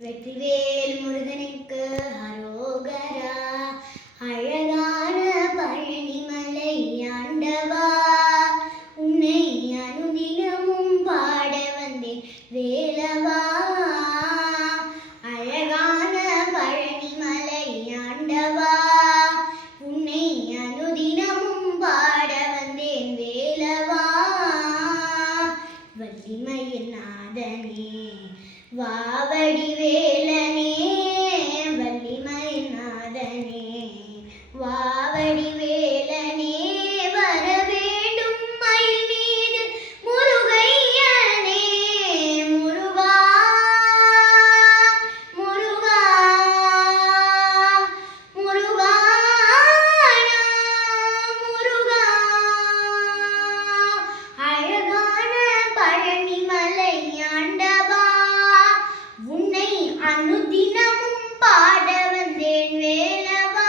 வெற்றிவேல் முருகனுக்கு அரோகரா. அழகான பழனிமலை ஆண்டவா, உன்னை அனுதினமும் பாட வந்தேன் வேலவா. அழகான பழனிமலை ஆண்டவா, உன்னை அனுதினமும் பாட வந்தேன் வேலவா. வள்ளிமயில் நாதனே வாவடி வேலனே, வள்ளிமயில் நாதனே வாவடி வேலனே, வர வேண்டும் மயில் மீது முருகையனே. முருகா முருகா முருகா முருகா. அழகான பழனிமலை ஆண்டவா, உன்னை அனுதினமும் பாட வந்தேன் வேலவா.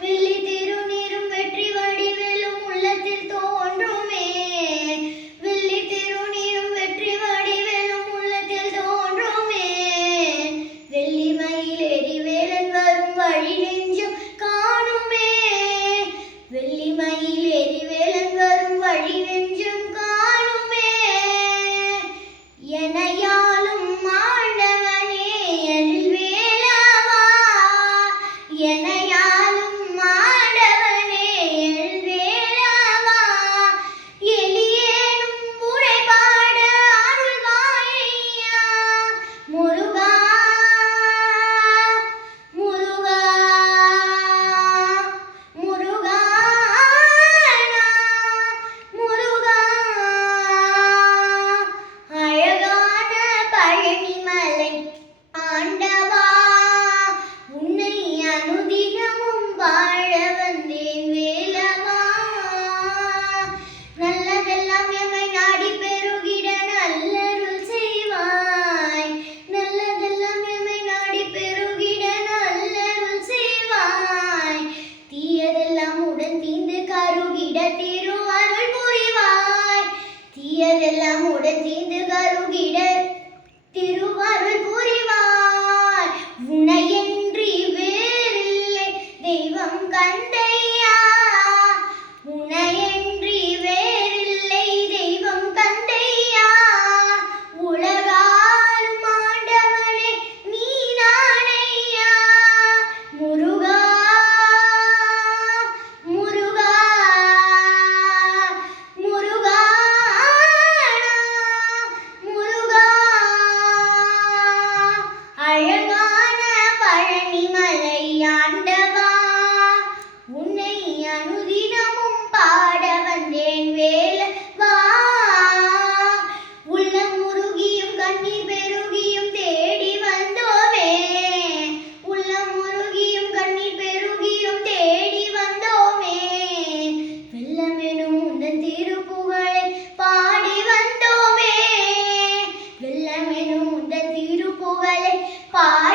வெள்ளி திருநீரும் வெற்றி வடிவேலும் உள்ளத்தில் தோன்றுமே, வெள்ளி திருநீரும் வெற்றி வடிவேலும் உள்ளத்தில் தோன்றுமே. வெள்ளி மயில் ஏறி வேலன் வரும் வழி நெஞ்சம் காணுமே, வெள்ளி மயில் ஏறி வேலன் வரும் வழி நெஞ்சம் காணுமே. எனையாளும் ஆண்டவனே எழில் வேலவா, எனையாளும் ஆண்டவனே எழில் வேலவா. எளியேனும் உரை பாட அருள்வாயையா. முருகா முருகா முருகா முருகா. அழகான பழனிமலை ஆண்டவா, உன்னை அனுதினமும் வாழ வந்தேன் வேலவா. நல்லதெல்லாம் எமை நாடி பெருகிட நல்லருள் செய்வாய், நல்லதெல்லாம் எமை நாடி பெருகிட நல்லருள் செய்வாய். தீயதெல்லாம் உடன் தீந்து கருகிட திருவருள் புரிவாய், தீயதெல்லாம் உடன் தீந்து கருகிட திருவருள் புரிவாய். உனையன்றி வேறில்லை தெய்வம் கந்தையா, உனையன்றி வேறில்லை தெய்வம் கந்தையா. உலகாலும் ஆண்டவனே நீதானையா. முருகா முருகா முருகா முருகா. அழகான பழனிமலை ஆண்டவா, உன்னை அனுதினமும் பாட வந்தேன் வேலவா. உள்ளம் உருகியும் கண்ணீர் பெருகியும் தேடி வந்தோமே, உள்ளம் உருகியும் கண்ணீர் பெருகியும் தேடி வந்தோமே. வெள்ளமெனும் உந்தன் திருப்புகழை பாடி வந்தோமே, வெள்ளமெனும் உந்தன் திருப்புகழை பாடி